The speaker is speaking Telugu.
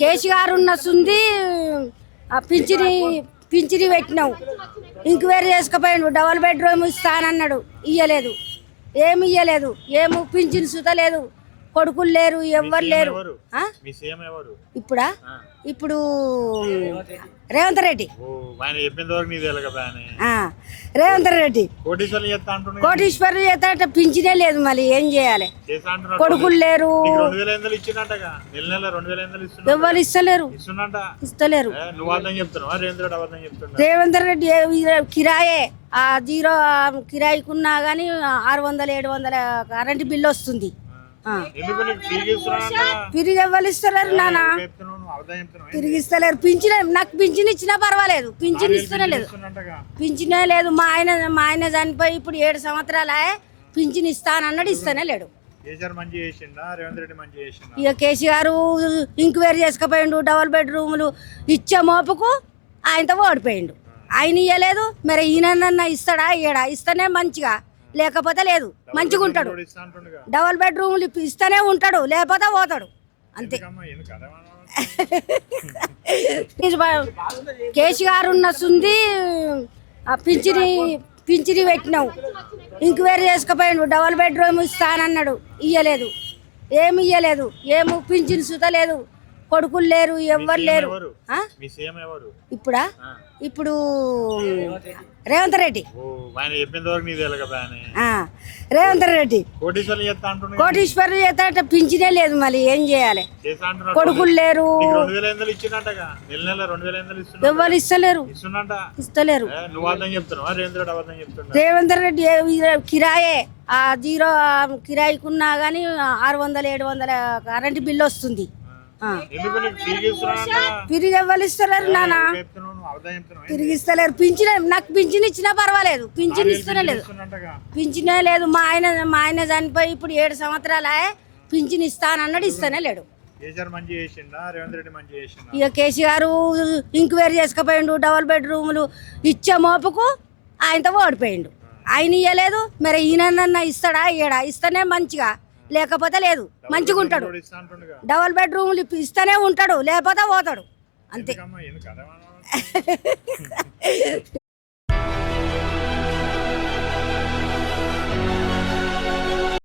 కేసీఆర్ ఉన్న సుంది పింఛని పెట్టినావు, ఎంక్వైరీ చేసుకుపోయాడు. డబల్ బెడ్రూమ్ ఇస్తానన్నాడు, ఇయ్యలేదు. ఏమి ఇయ్యలేదు, ఏమి పింఛన్ సుత లేదు. కొడుకులు లేరు, ఎవ్వరు లేరు. ఇప్పుడా ఇప్పుడు రేవంత్ రెడ్డి, రేవంత్ రెడ్డి కోటీశ్వరులు చేస్తా, పింఛనే లేదు. మళ్ళీ ఏం చేయాలి? కొడుకులు లేరు, ఎవరు ఇస్తలేరు, ఇస్తలేరు. రేవంత్ రెడ్డి కిరాయే ఆ జీరో కిరాయికున్నా గానీ 600 700 కరెంటు బిల్లు వస్తుంది. తిరిగి ఎవరు ఇస్తలేరు నాన్న, తిరిగి ఇస్తలేరు. పింఛన్ నాకు పింఛన్ ఇచ్చినా పర్వాలేదు, పింఛన్ ఇస్తూనే లేదు, పింఛనే లేదు. మా ఆయన చనిపోయి ఇప్పుడు 7 సంవత్సరాలే. పింఛన్ ఇస్తానన్నాడు, ఇస్తూనే లేడు. ఇక కేసీఆర్ ఎంక్వైరీ చేసుకుపోయిండు. డబల్ బెడ్రూములు ఇచ్చే మోపుకు ఆయనతో ఓడిపోయిండు. ఆయన ఇయ్యలేదు, మరి ఈయనన్నా ఇస్తాడా? ఇయ్యడా? ఇస్తేనే మంచిగా, లేకపోతే లేదు. మంచిగా ఉంటాడు. డబల్ బెడ్రూమ్లు ఇస్తూనే ఉంటాడు, లేకపోతే పోతాడు అంతే. కేసీఆర్ ఉన్న సుంది పింఛని పెట్టినావు, ఎంక్వైరీ చేసుకుపోయాడు. డబల్ బెడ్రూమ్ ఇస్తానన్నాడు, ఇయ్యలేదు. ఏమి ఇయ్యలేదు, ఏమి పింఛన్ సుత లేదు. కొడుకులు లేరు, ఎవ్వరు లేరు. ఇప్పుడా ఇప్పుడు రేవంత్ రెడ్డి, రేవంత్ రెడ్డి కోటీశ్వరులు చేస్తా, పింఛనే లేదు. మళ్ళీ ఏం చేయాలి? కొడుకులు లేరు, ఎవరు ఇస్తలేరు, ఇస్తలేరు. రేవంత్ రెడ్డి కిరాయే ఆ జీరో కిరాయికున్నా గానీ 600 700 కరెంటు బిల్లు వస్తుంది. తిరిగి ఎవరు ఇస్తలేరు నాన్న, తిరిగి ఇస్తలేరు. పింఛన్ నాకు పింఛన్ ఇచ్చినా పర్వాలేదు, పింఛన్ ఇస్తూనే లేదు, పింఛనే లేదు. మా ఆయన చనిపోయి ఇప్పుడు 7 సంవత్సరాలే. పింఛన్ ఇస్తానన్నాడు, ఇస్తూనే లేడు. ఇక కేసీఆర్ ఎంక్వైరీ చేసుకుపోయిండు. డబల్ బెడ్రూములు ఇచ్చే మోపుకు ఆయనతో ఓడిపోయిండు. ఆయన ఇయ్యలేదు, మరి ఈయనన్నా ఇస్తాడా? ఇయ్యడా? ఇస్తేనే మంచిగా, లేకపోతే లేదు. మంచిగా ఉంటాడు. డబల్ బెడ్రూమ్లు ఇస్తూనే ఉంటాడు, లేకపోతే పోతాడు అంతే.